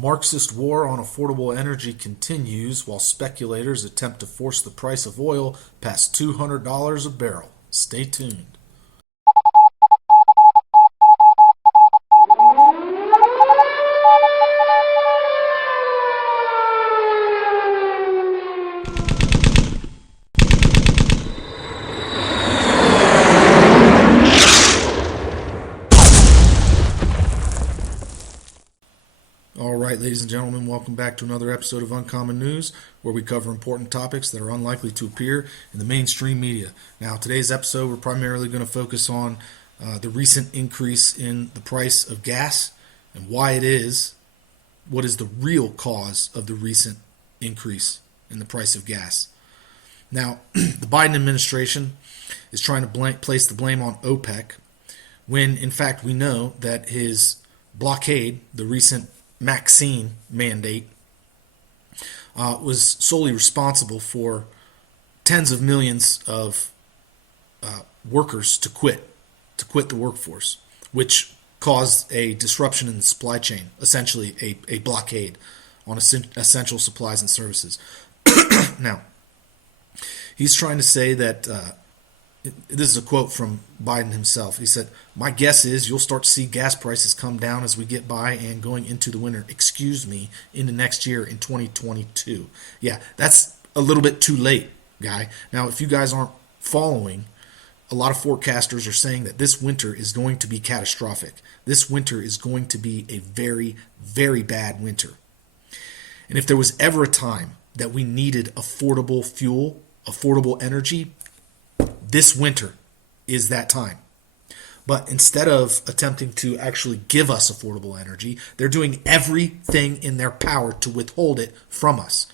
Marxist war on affordable energy continues while speculators attempt to force the price of oil past $200 a barrel. Stay tuned. All right, ladies and gentlemen, welcome back to another episode of Uncommon News, where we cover important topics that are unlikely to appear in the mainstream media. Now, today's episode, we're primarily going to focus on the recent increase in the price of gas and why it is, what is the real cause of the recent increase in the price of gas. Now, the Biden administration is trying to place the blame on OPEC, when in fact we know that his blockade, the recent Maxine mandate, was solely responsible for tens of millions of workers to quit the workforce, which caused a disruption in the supply chain, essentially a blockade on essential supplies and services. Now, he's trying to say that, this is a quote from Biden himself. He said, "My guess is you'll start to see gas prices come down as we get by and going into the winter, into next year in 2022. Yeah, that's a little bit too late, guy. Now, if you guys aren't following, a lot of forecasters are saying that this winter is going to be catastrophic. This winter is going to be a very, very bad winter. And if there was ever a time that we needed affordable fuel, affordable energy, this winter is that time. But instead of attempting to actually give us affordable energy, they're doing everything in their power to withhold it from us.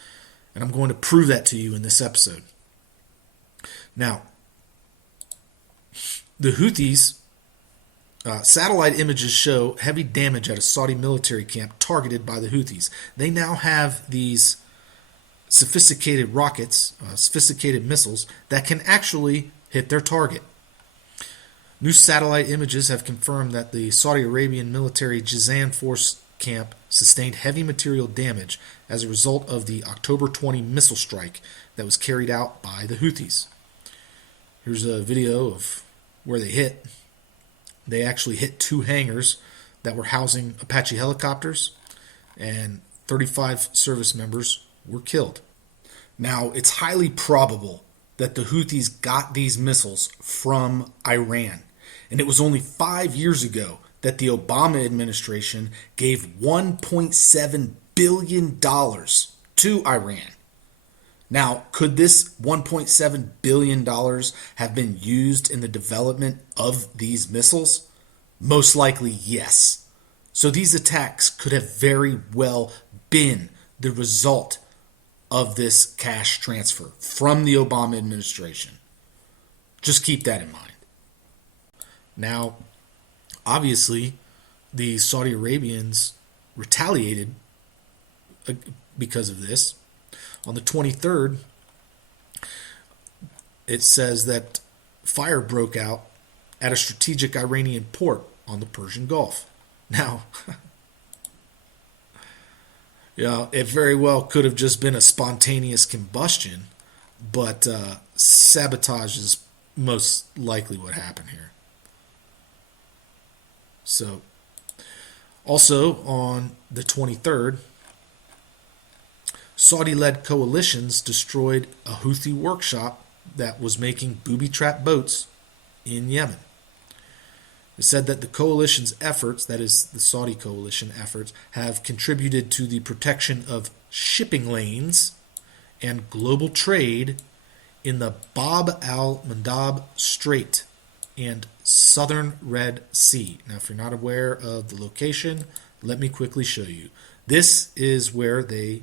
And I'm going to prove that to you in this episode. Now, the Houthis, satellite images show heavy damage at a Saudi military camp targeted by the Houthis. They now have these sophisticated rockets, sophisticated missiles that can actually hit their target. New satellite images have confirmed that the Saudi Arabian military Jizan force camp sustained heavy material damage as a result of the October 20 missile strike that was carried out by the Houthis. Here's a video of where they hit. They actually hit two hangars that were housing Apache helicopters, and 35 service members were killed. Now, it's highly probable that the Houthis got these missiles from Iran. And it was only 5 years ago that the Obama administration gave $1.7 billion to Iran. Now, could this $1.7 billion have been used in the development of these missiles? Most likely, yes. So these attacks could have very well been the result of this cash transfer from the Obama administration. Just keep that in mind. Now, obviously, the Saudi Arabians retaliated because of this. On the 23rd, it says that fire broke out at a strategic Iranian port on the Persian Gulf. Now, yeah, it very well could have just been a spontaneous combustion, but sabotage is most likely what happened here. So, also on the 23rd, Saudi-led coalitions destroyed a Houthi workshop that was making booby-trapped boats in Yemen. It said that the coalition's efforts, that is the Saudi coalition efforts, have contributed to the protection of shipping lanes and global trade in the Bab al-Mandab Strait and Southern Red Sea. Now, if you're not aware of the location, let me quickly show you. This is where they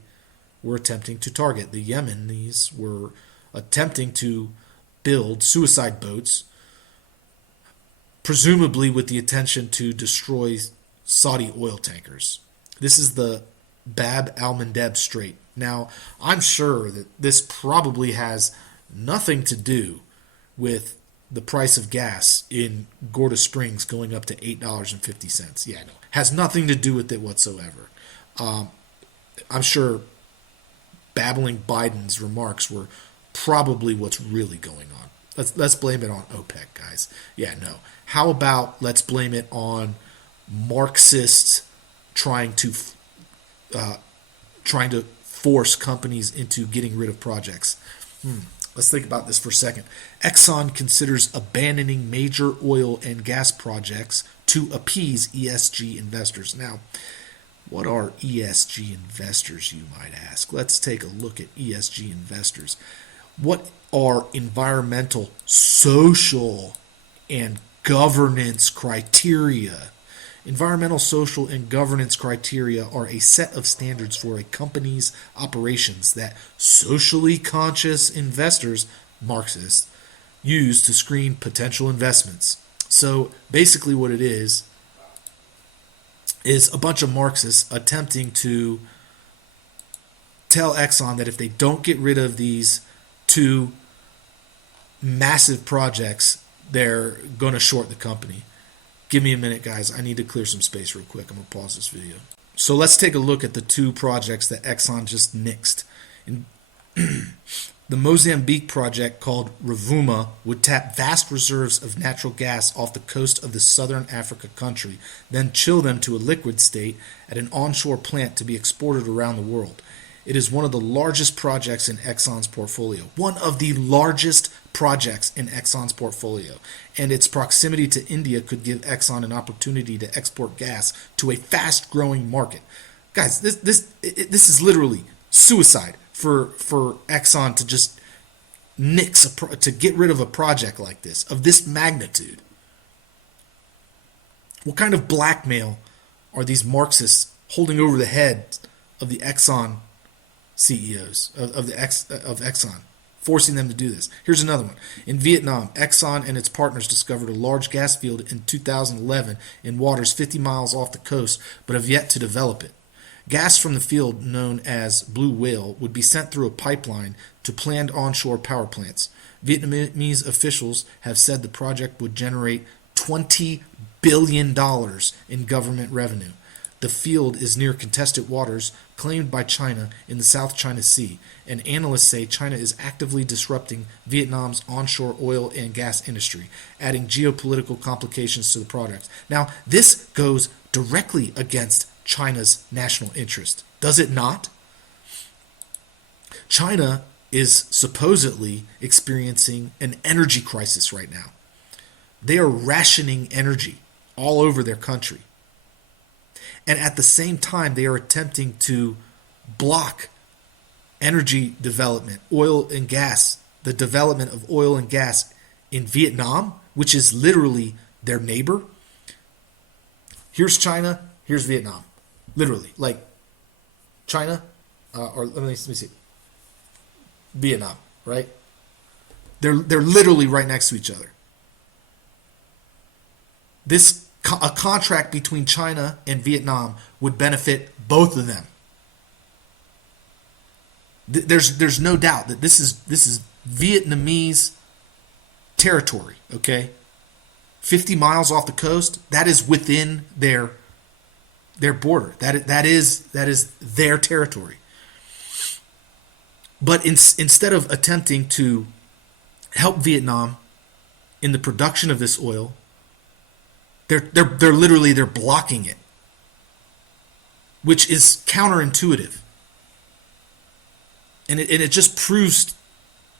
were attempting to target. The Yemenis were attempting to build suicide boats, presumably with the intention to destroy Saudi oil tankers. This is the Bab al-Mandeb Strait. Now, I'm sure that this probably has nothing to do with the price of gas in Gorda Springs going up to $8.50. Yeah, no, has nothing to do with it whatsoever. I'm sure babbling Biden's remarks were probably what's really going on. Let's blame it on OPEC, guys. Yeah, no. How about let's blame it on Marxists trying to force companies into getting rid of projects? Let's think about this for a second. Exxon considers abandoning major oil and gas projects to appease ESG investors. Now, what are ESG investors, you might ask? Let's take a look at ESG investors. What are environmental, social, and governance criteria? Environmental, social, and governance criteria are a set of standards for a company's operations that socially conscious investors, Marxists, use to screen potential investments. So basically what it is a bunch of Marxists attempting to tell Exxon that if they don't get rid of these two massive projects, they're going to short the company. Give me a minute, guys. I need to clear some space real quick. I'm going to pause this video. So let's take a look at the two projects that Exxon just nixed. The Mozambique project, called Rovuma, would tap vast reserves of natural gas off the coast of the southern Africa country, then chill them to a liquid state at an onshore plant to be exported around the world. It is one of the largest projects in Exxon's portfolio. One of the largest projects in Exxon's portfolio. And its proximity to India could give Exxon an opportunity to export gas to a fast-growing market. Guys, this is literally suicide for Exxon to just nix to get rid of a project like this, of this magnitude. What kind of blackmail are these Marxists holding over the head of the Exxon CEOs of Exxon, forcing them to do this? Here's another one. In Vietnam, Exxon and its partners discovered a large gas field in 2011 in waters 50 miles off the coast, but have yet to develop it. Gas from the field, known as Blue Whale, would be sent through a pipeline to planned onshore power plants. Vietnamese officials have said the project would generate $20 billion in government revenue. The field is near contested waters claimed by China in the South China Sea, and analysts say China is actively disrupting Vietnam's onshore oil and gas industry, adding geopolitical complications to the project. Now, this goes directly against China's national interest, does it not? China is supposedly experiencing an energy crisis right now. They are rationing energy all over their country. And at the same time, they are attempting to block energy development, oil and gas, the development of oil and gas in Vietnam, which is literally their neighbor. Here's China, here's Vietnam. Literally, like China, or let me see, Vietnam, right? They're literally right next to each other. A contract between China and Vietnam would benefit both of them. There's no doubt that this is Vietnamese territory. Okay, 50 miles off the coast. That is within their border. That is their territory. But instead of attempting to help Vietnam in the production of this oil, they're literally blocking it, which is counterintuitive. And it just proves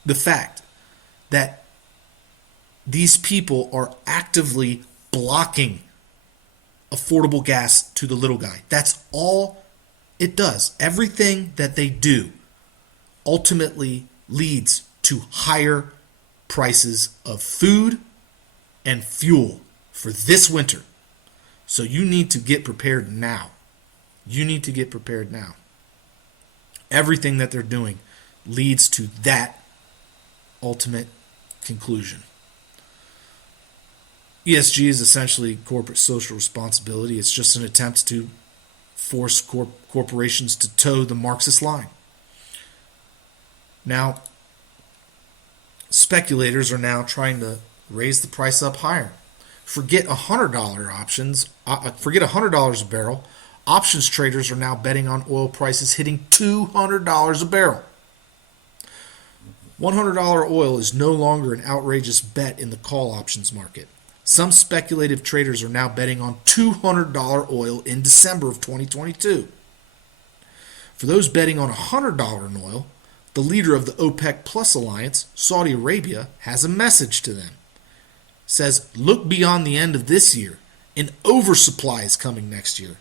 the fact that these people are actively blocking affordable gas to the little guy. That's all it does. Everything that they do ultimately leads to higher prices of food and fuel for this winter. So you need to get prepared now. You need to get prepared now. Everything that they're doing leads to that ultimate conclusion. ESG is essentially corporate social responsibility. It's just an attempt to force corporations to toe the Marxist line. Now, speculators are now trying to raise the price up higher. Forget $100 options. Forget $100 a barrel. Options traders are now betting on oil prices hitting $200 a barrel. $100 oil is no longer an outrageous bet in the call options market. Some speculative traders are now betting on $200 oil in December of 2022. For those betting on $100 in oil, the leader of the OPEC Plus alliance, Saudi Arabia, has a message to them. It says, look beyond the end of this year. An oversupply is coming next year.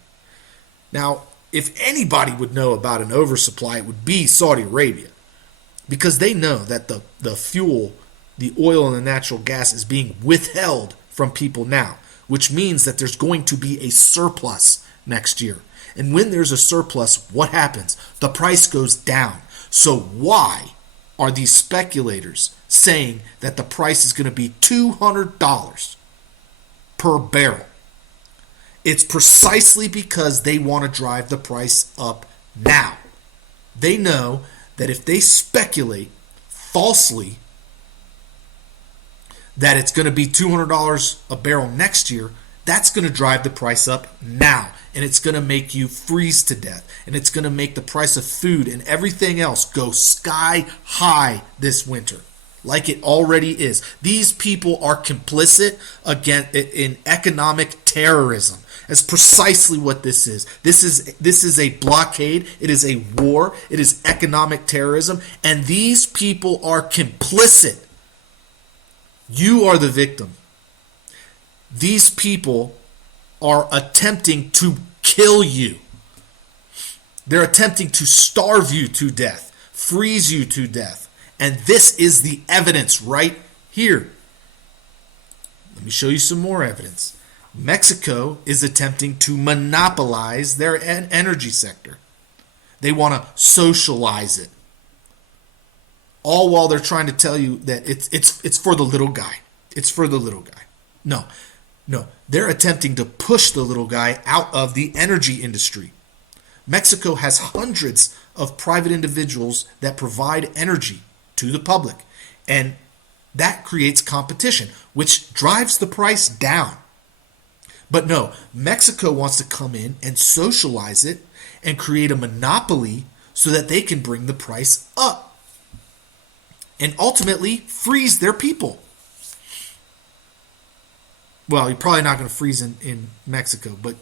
Now, if anybody would know about an oversupply, it would be Saudi Arabia, because they know that the fuel, the oil and the natural gas is being withheld from people now, which means that there's going to be a surplus next year. And when there's a surplus, what happens? The price goes down. So why are these speculators saying that the price is going to be $200 per barrel? It's precisely because they want to drive the price up now. They know that if they speculate falsely that it's going to be $200 a barrel next year, that's going to drive the price up now. And it's going to make you freeze to death. And it's going to make the price of food and everything else go sky high this winter, like it already is. These people are complicit in economic terrorism. That's precisely what this is. This is a blockade. It is a war. It is economic terrorism. And these people are complicit. You are the victim. These people are attempting to kill you. They're attempting to starve you to death, freeze you to death. And this is the evidence right here. Let me show you some more evidence. Mexico is attempting to monopolize their energy sector. They want to socialize it. All while they're trying to tell you that it's for the little guy. It's for the little guy. No. They're attempting to push the little guy out of the energy industry. Mexico has hundreds of private individuals that provide energy to the public. And that creates competition, which drives the price down. But no, Mexico wants to come in and socialize it and create a monopoly so that they can bring the price up and ultimately freeze their people. Well, you're probably not going to freeze in Mexico, but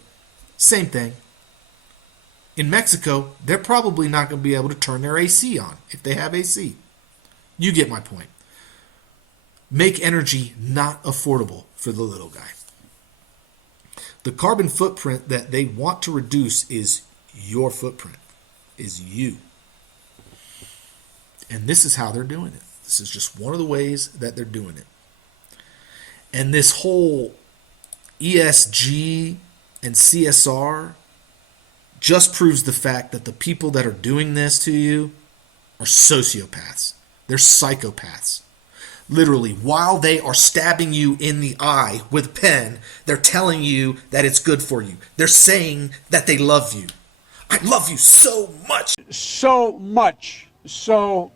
same thing. In Mexico, they're probably not going to be able to turn their AC on if they have AC. You get my point. Make energy not affordable for the little guy. The carbon footprint that they want to reduce is your footprint, is you. And this is how they're doing it. This is just one of the ways that they're doing it. And this whole ESG and CSR just proves the fact that the people that are doing this to you are sociopaths. They're psychopaths. Literally, while they are stabbing you in the eye with a pen, they're telling you that it's good for you. They're saying that they love you. I love you so much. So much. So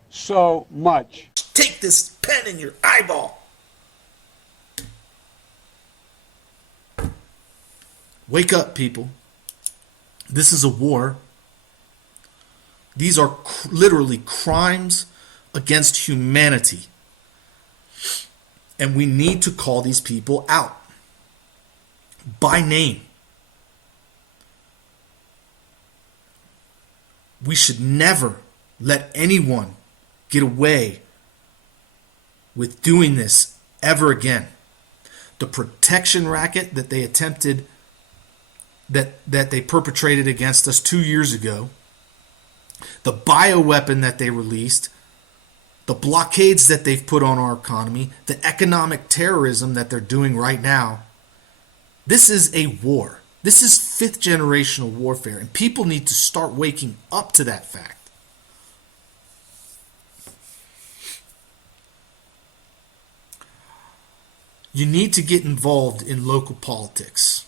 much. Take this pen in your eyeball. Wake up, people. This is a war. These are literally crimes against humanity. And we need to call these people out by name. We should never let anyone get away with doing this ever again. The protection racket that they attempted, that they perpetrated against us 2 years ago, the bioweapon that they released, the blockades that they've put on our economy, the economic terrorism that they're doing right now, this is a war. This is fifth generational warfare, and people need to start waking up to that fact. You need to get involved in local politics.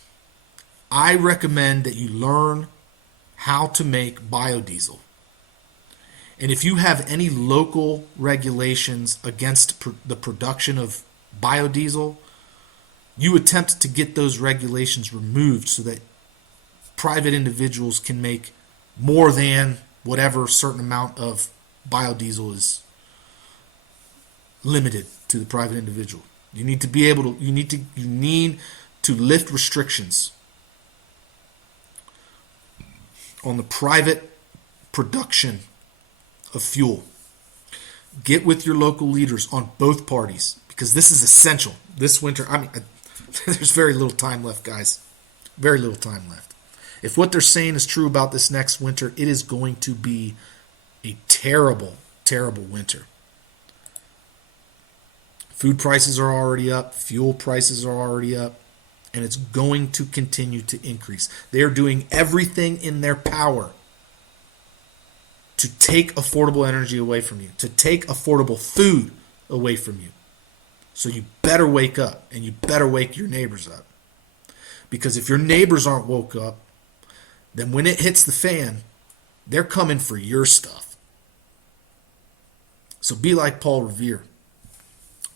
I recommend that you learn how to make biodiesel. And if you have any local regulations against the production of biodiesel, you attempt to get those regulations removed so that private individuals can make more than whatever certain amount of biodiesel is limited to the private individual. You need to be able to, you need to lift restrictions on the private production of fuel. Get with your local leaders on both parties, because this is essential. This winter, there's very little time left, guys. Very little time left. If what they're saying is true about this next winter, it is going to be a terrible, terrible winter. Food prices are already up. Fuel prices are already up. And it's going to continue to increase. They are doing everything in their power to take affordable energy away from you, to take affordable food away from you. So you better wake up, and you better wake your neighbors up. Because if your neighbors aren't woke up, then when it hits the fan, they're coming for your stuff. So be like Paul Revere.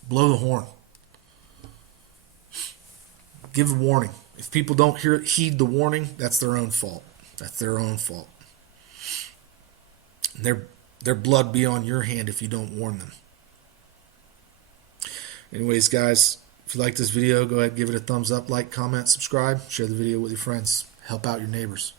Blow the horn. Give a warning. If people don't heed the warning, that's their own fault. That's their own fault. Their blood be on your hand if you don't warn them. Anyways, guys, if you like this video, go ahead and give it a thumbs up, like, comment, subscribe, share the video with your friends. Help out your neighbors.